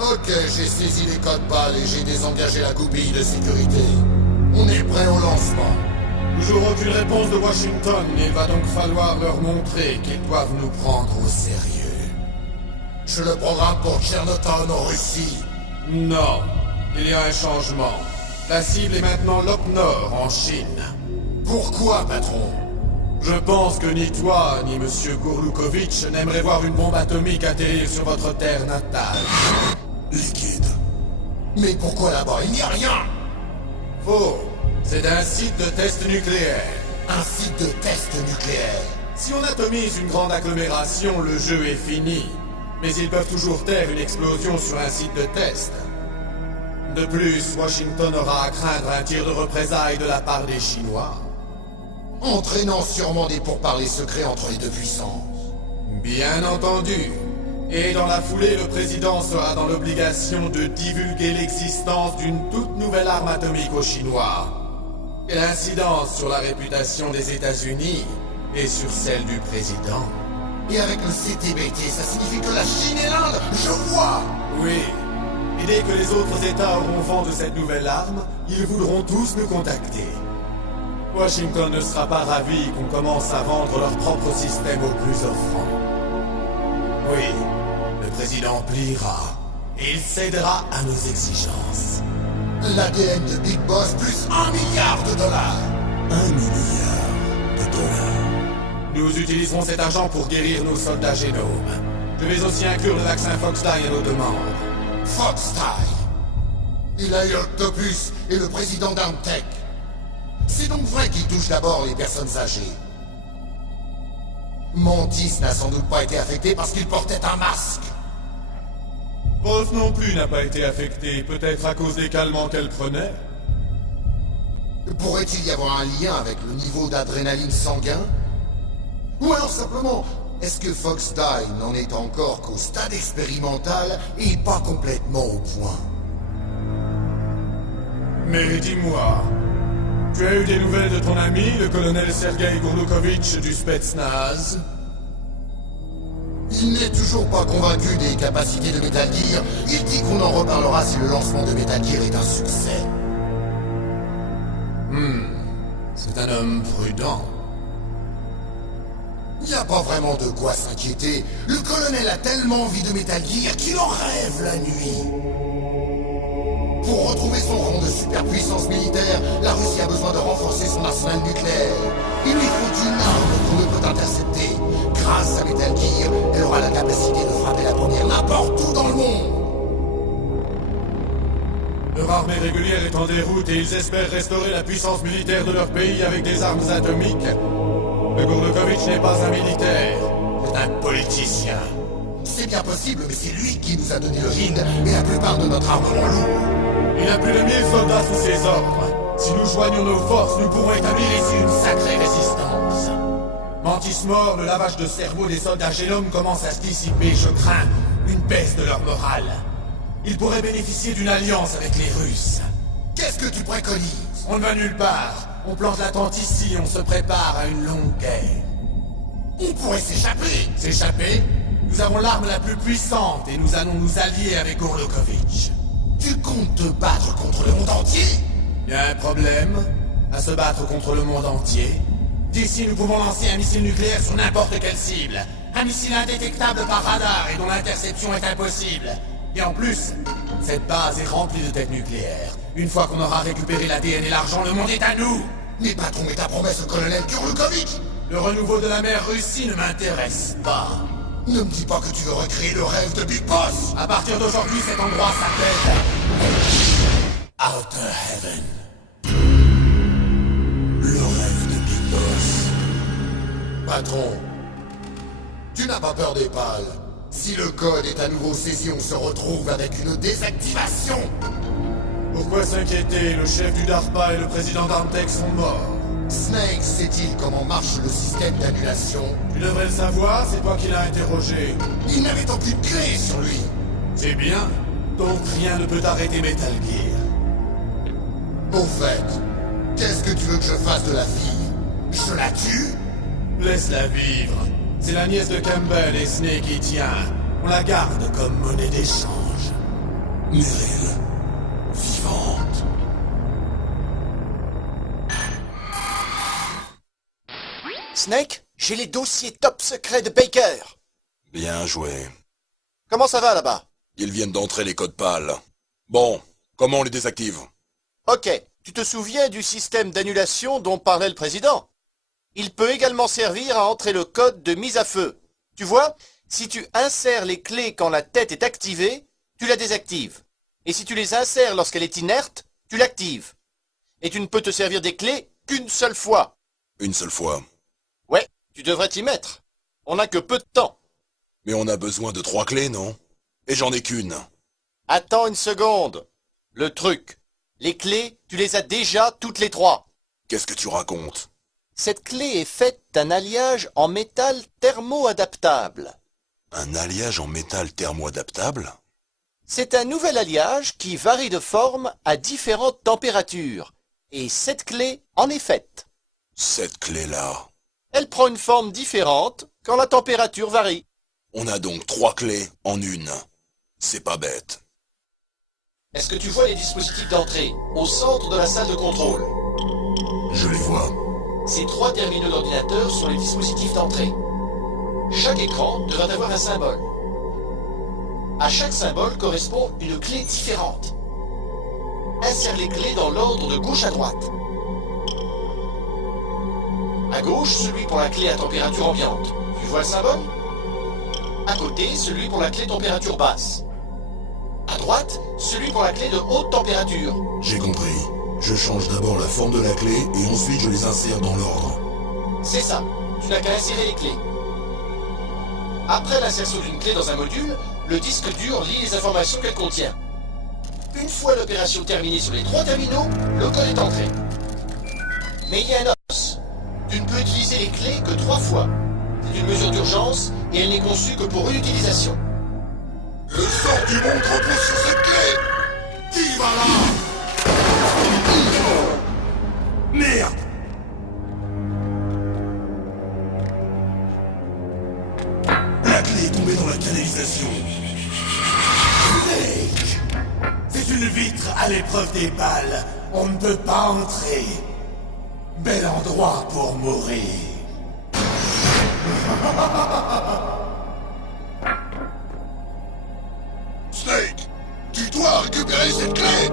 Ok, j'ai saisi les codes PAL et j'ai désengagé la goupille de sécurité. On est prêt au lancement. Toujours aucune réponse de Washington, il va donc falloir leur montrer qu'ils doivent nous prendre au sérieux. Je le programme pour Chernoton en Russie. Non, il y a un changement. La cible est maintenant Lop Nord, en Chine. Pourquoi, patron? Je pense que ni toi, ni Monsieur Gourloukovitch n'aimeraient voir une bombe atomique atterrir sur votre terre natale. Liquide. Mais pourquoi là-bas? Il n'y a rien! Faux. C'est un site de test nucléaire. Un site de test nucléaire. Si on atomise une grande agglomération, le jeu est fini. Mais ils peuvent toujours taire une explosion sur un site de test. De plus, Washington aura à craindre un tir de représailles de la part des Chinois. Entraînant sûrement des pourparlers secrets entre les deux puissances. Bien entendu. Et dans la foulée, le président sera dans l'obligation de divulguer l'existence d'une toute nouvelle arme atomique aux Chinois. Et l'incidence sur la réputation des États-Unis et sur celle du président. Et avec le CTBT, ça signifie que la Chine et l'Inde, je vois! Oui. Et dès que les autres États auront vent de cette nouvelle arme, ils voudront tous nous contacter. Washington ne sera pas ravi qu'on commence à vendre leur propre système au plus offrant. Oui, le président pliera. Et il cédera à nos exigences. L'ADN de Big Boss plus $1 milliard. $1 milliard. Nous utiliserons cet argent pour guérir nos soldats génomes. Je vais aussi inclure le vaccin Foxdie à nos demandes. Foxdie. Il a eu Octopus et le président d'Antech. C'est donc vrai qu'il touche d'abord les personnes âgées. Mantis n'a sans doute pas été affecté parce qu'il portait un masque. Wolf non plus n'a pas été affecté, peut-être à cause des calmants qu'elle prenait. Pourrait-il y avoir un lien avec le niveau d'adrénaline sanguin? Ou alors simplement, est-ce que Foxdie n'en est encore qu'au stade expérimental et pas complètement au point? Mais dis-moi, tu as eu des nouvelles de ton ami, le colonel Sergei Gourloukovitch du Spetsnaz? Il n'est toujours pas convaincu des capacités de Metal Gear. Il dit qu'on en reparlera si le lancement de Metal Gear est un succès. C'est un homme prudent. Il n'y a pas vraiment de quoi s'inquiéter. Le colonel a tellement envie de Metal Gear qu'il en rêve la nuit. Pour retrouver son rang de superpuissance militaire, la Russie a besoin de renforcer son arsenal nucléaire. Il lui faut une arme qu'on ne peut intercepter. Grâce à Metal Gear, elle aura la capacité de frapper la première n'importe où dans le monde. Leur armée régulière est en déroute et ils espèrent restaurer la puissance militaire de leur pays avec des armes atomiques. Mais Gourloukovitch n'est pas un militaire, c'est un politicien. C'est bien possible, mais c'est lui qui nous a donné le Hind et la plupart de notre armement lourd. Il a plus de 1000 soldats sous ses ordres. Si nous joignons nos forces, nous pourrons établir ici une sacrée résistance. Mantis mort, le lavage de cerveau des soldats génomes commence à se dissiper. Je crains une baisse de leur morale. Ils pourraient bénéficier d'une alliance avec les Russes. Qu'est-ce que tu préconises? On ne va nulle part. On plante la tente ici, on se prépare à une longue guerre. On pourrait s'échapper. S'échapper? Nous avons l'arme la plus puissante et nous allons nous allier avec Gourloukovitch. Tu comptes te battre contre le monde entier? Y a un problème à se battre contre le monde entier? D'ici, nous pouvons lancer un missile nucléaire sur n'importe quelle cible. Un missile indétectable par radar et dont l'interception est impossible. Et en plus, cette base est remplie de tech nucléaires. Une fois qu'on aura récupéré l'ADN et l'argent, le monde est à nous! Mais patron, mais ta promesse au colonel Gourloukovitch? Le renouveau de la mer Russie ne m'intéresse pas. Ne me dis pas que tu veux recréer le rêve de Big Boss! À partir d'aujourd'hui, cet endroit s'appelle... Outer Heaven. Le rêve de Big Boss. Patron, tu n'as pas peur des pales. Si le code est à nouveau saisi, on se retrouve avec une désactivation. Pourquoi s'inquiéter? Le chef du DARPA et le président d'Antech sont morts. Snake sait-il comment marche le système d'annulation? Tu devrais le savoir, c'est toi qui l'as interrogé. Il n'avait aucune clé sur lui. C'est bien. Donc rien ne peut arrêter Metal Gear. Au fait, qu'est-ce que tu veux que je fasse de la fille? Je la tue? Laisse-la vivre. C'est la nièce de Campbell et Snake y tient. On la garde comme monnaie d'échange. Meryl, vivante. Snake, j'ai les dossiers top secrets de Baker. Bien joué. Comment ça va là-bas? Ils viennent d'entrer les codes pâles. Bon, comment on les désactive? Ok, tu te souviens du système d'annulation dont parlait le président? Il peut également servir à entrer le code de mise à feu. Tu vois, si tu insères les clés quand la tête est activée, tu la désactives. Et si tu les insères lorsqu'elle est inerte, tu l'actives. Et tu ne peux te servir des clés qu'une seule fois. Une seule fois. Ouais, tu devrais t'y mettre. On n'a que peu de temps. Mais on a besoin de 3 clés, non? Et j'en ai qu'une. Attends une seconde. Le truc, les clés, tu les as déjà toutes les 3. Qu'est-ce que tu racontes? Cette clé est faite d'un alliage en métal thermo-adaptable. Un alliage en métal thermo-adaptable? C'est un nouvel alliage qui varie de forme à différentes températures. Et cette clé en est faite. Cette clé-là. Elle prend une forme différente quand la température varie. On a donc 3 clés en une. C'est pas bête. Est-ce que tu vois les dispositifs d'entrée au centre de la salle de contrôle? Je les vois. Ces 3 terminaux d'ordinateur sont les dispositifs d'entrée. Chaque écran devrait avoir un symbole. À chaque symbole correspond une clé différente. Insère les clés dans l'ordre de gauche à droite. À gauche, celui pour la clé à température ambiante. Tu vois le symbole? À côté, celui pour la clé température basse. À droite, celui pour la clé de haute température. J'ai compris. Je change d'abord la forme de la clé et ensuite je les insère dans l'ordre. C'est ça. Tu n'as qu'à insérer les clés. Après l'insertion d'une clé dans un module, le disque dur lit les informations qu'elle contient. Une fois l'opération terminée sur les 3 terminaux, le code est entré. Mais il y a un os. Tu ne peux utiliser les clés que 3 fois. C'est une mesure d'urgence et elle n'est conçue que pour une utilisation. Le sort du monde repose sur cette clé. Qui va là? Merde! La clé est tombée dans la canalisation. Snake! C'est une vitre à l'épreuve des balles. On ne peut pas entrer. Bel endroit pour mourir. Snake, tu dois récupérer cette clé.